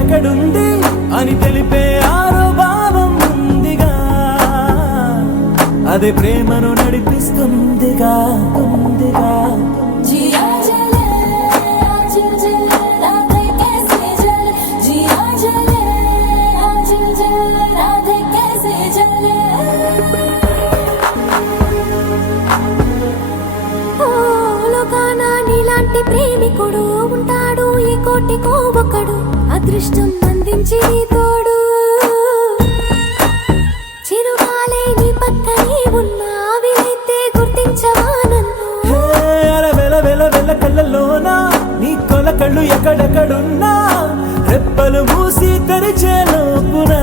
ఎక్కడుంది అని తెలిపే ఆరో భావం ఉందిగా, అదే ప్రేమను నడిపిస్తుందిగా ఉందిగా. నీలాంటి ప్రేమికుడు ఉంటాడు ఈ కోటికో ఒకడు, అదృష్టం అందించి తోడు. చిరుగాలే నీ పక్కనే ఉన్నా వీలైతే గుర్తించవా నన్ను. వెల వెల వెల కళ్ళలోనా నీ కొల కళ్ళు ఎక్కడెక్కడున్నా రెప్పలు మూసి తెరిచే లోపునా